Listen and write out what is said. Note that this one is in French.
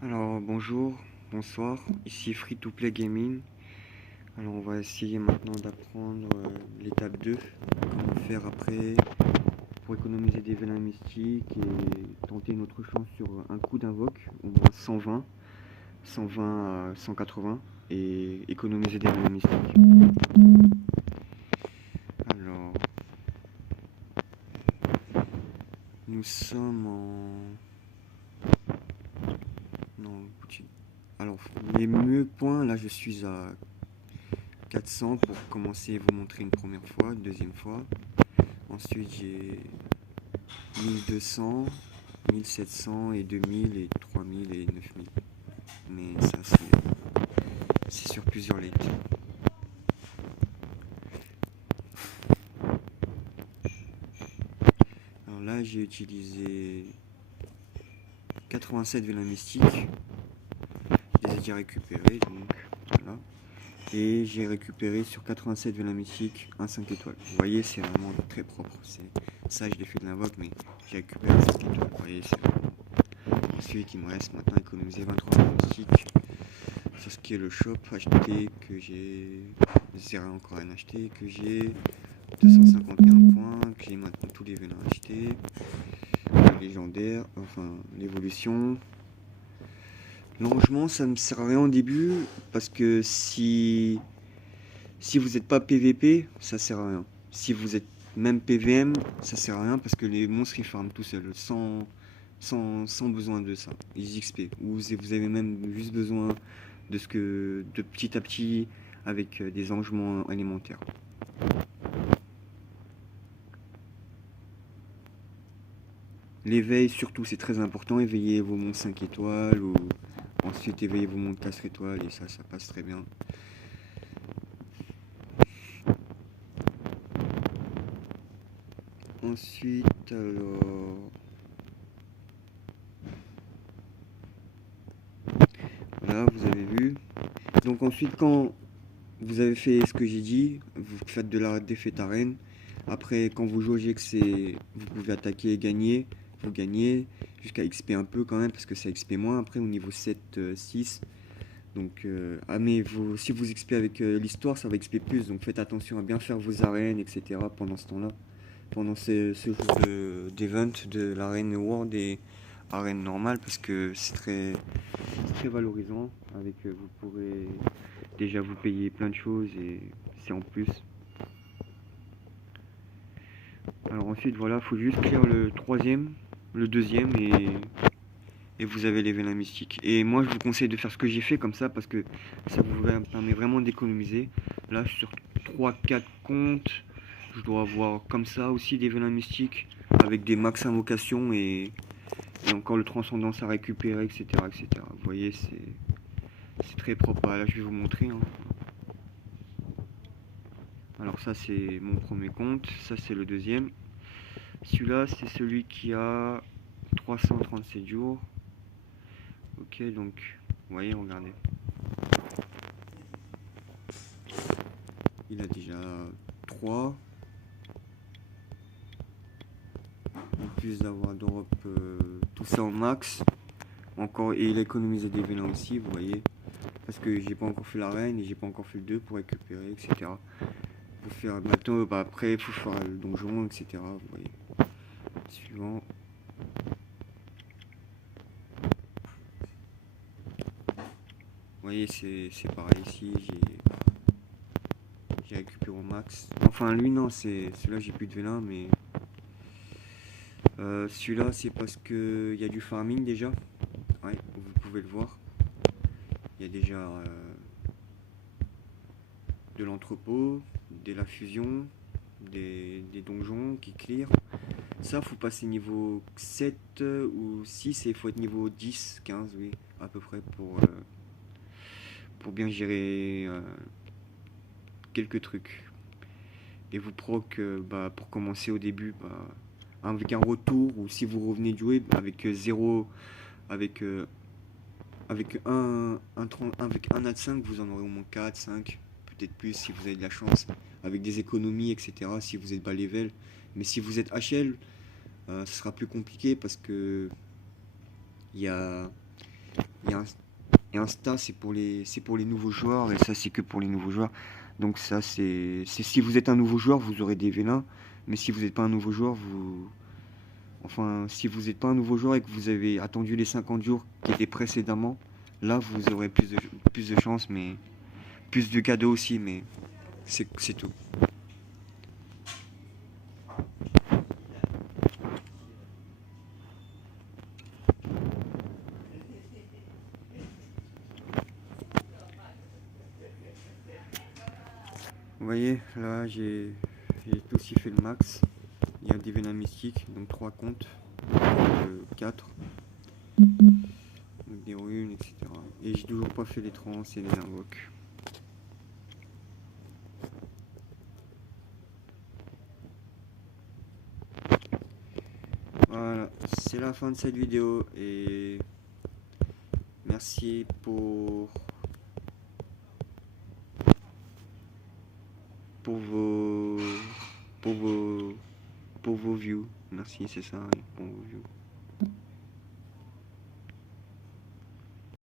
Alors bonjour, bonsoir, ici Free to Play Gaming. Alors on va essayer maintenant d'apprendre l'étape 2, comment faire après pour économiser des vélins mystiques et tenter notre chance sur un coup d'invoque, au moins 120, 120 à 180 et économiser des vélins mystiques. Alors nous sommes en... Non, alors les mieux points, là je suis à 400 pour commencer et vous montrer une première fois, une deuxième fois. Ensuite, j'ai 1200, 1700 et 2000 et 3000 et 9000. Mais ça, c'est sur plusieurs lettres. Alors là, j'ai utilisé 87 vélins mystiques. Je les ai déjà récupérés, donc voilà. Et j'ai récupéré sur 87 vélins mystiques un 5 étoiles. Vous voyez, c'est vraiment très propre. Ça, je l'ai fait de l'invoque, mais j'ai récupéré un 5 étoiles. Vous voyez, c'est vraiment... Ensuite, il me reste maintenant économiser 23 vélins mystiques. Sur ce qui est le shop, acheté que j'ai... J'ai encore rien acheté, que j'ai 251 points, que j'ai maintenant tous les vélins achetés. Le légendaire, enfin l'évolution. L'engagement, ça me sert à rien au début, parce que si vous n'êtes pas PVP, ça sert à rien. Si vous êtes même PVM, ça sert à rien, parce que les monstres ils farment tout seuls, sans besoin de ça. Ils XP. Ou vous avez même juste besoin de petit à petit avec des engagements alimentaires. L'éveil surtout c'est très important, éveillez vos mondes 5 étoiles ou ensuite éveillez vos mondes 4 étoiles et ça passe très bien. Ensuite alors voilà vous avez vu. Donc ensuite quand vous avez fait ce que j'ai dit, vous faites de la défaite arène. Après, quand vous jaugez que vous pouvez attaquer et gagner, vous gagnez jusqu'à XP un peu quand même, parce que ça XP moins après au niveau 7, 6. Donc, mais si vous XP avec l'histoire, ça va XP plus. Donc faites attention à bien faire vos arènes, etc. pendant ce temps-là. Pendant ce jour d'event de l'arène World et arène normale, parce que c'est très valorisant. Avec, vous pourrez déjà vous payer plein de choses et c'est en plus. Alors ensuite voilà, faut juste clear le troisième, le deuxième et vous avez les vélins mystiques. Et moi je vous conseille de faire ce que j'ai fait comme ça parce que ça vous permet vraiment d'économiser. Là sur trois quatre comptes, je dois avoir comme ça aussi des vélins mystiques avec des max invocations et encore le transcendance à récupérer, etc. etc. Vous voyez, c'est très propre. Là je vais vous montrer. Hein. Alors ça c'est mon premier compte, ça c'est le deuxième. Celui-là c'est celui qui a 337 jours. Ok, donc vous voyez, regardez. Il a déjà 3. En plus d'avoir drop tout ça au max. Encore, et il a économisé des vélins aussi, vous voyez. Parce que j'ai pas encore fait la reine et j'ai pas encore fait le 2 pour récupérer, etc. Pour faire maintenant, après il faut faire le donjon, etc. Vous voyez. Suivant. Vous voyez, c'est pareil ici, j'ai récupéré au max. Enfin, lui, non, celui-là, j'ai plus de vélin, mais celui-là, c'est parce que il y a du farming déjà. Ouais, vous pouvez le voir. Il y a déjà de l'entrepôt, de la fusion, des donjons qui clear. Ça, faut passer niveau 7 ou 6 et il faut être niveau 10, 15, oui, à peu près pour bien gérer quelques trucs. Et vous proc, pour commencer au début, avec un retour ou si vous revenez de jouer avec 0, avec, avec avec un AD5, vous en aurez au moins 4, 5, peut-être plus si vous avez de la chance, avec des économies, etc. si vous êtes bas level. Mais si vous êtes HL, ce sera plus compliqué parce que il y a, Et, et Insta, c'est pour les nouveaux joueurs, et ça, c'est que pour les nouveaux joueurs. Donc ça, c'est si vous êtes un nouveau joueur, vous aurez des vélins, mais si vous n'êtes pas un nouveau joueur, vous... Enfin, si vous n'êtes pas un nouveau joueur et que vous avez attendu les 50 jours qui étaient précédemment, là, vous aurez plus de chance, mais plus de cadeaux aussi, mais c'est tout. Vous voyez, là, j'ai aussi fait le max. Il y a des vélins mystiques, donc 3 comptes, 4, donc des runes, etc. Et j'ai toujours pas fait les trans et les invoques. Voilà, c'est la fin de cette vidéo et merci pour vos pour vos views. Merci, c'est ça, oui, pour vos views.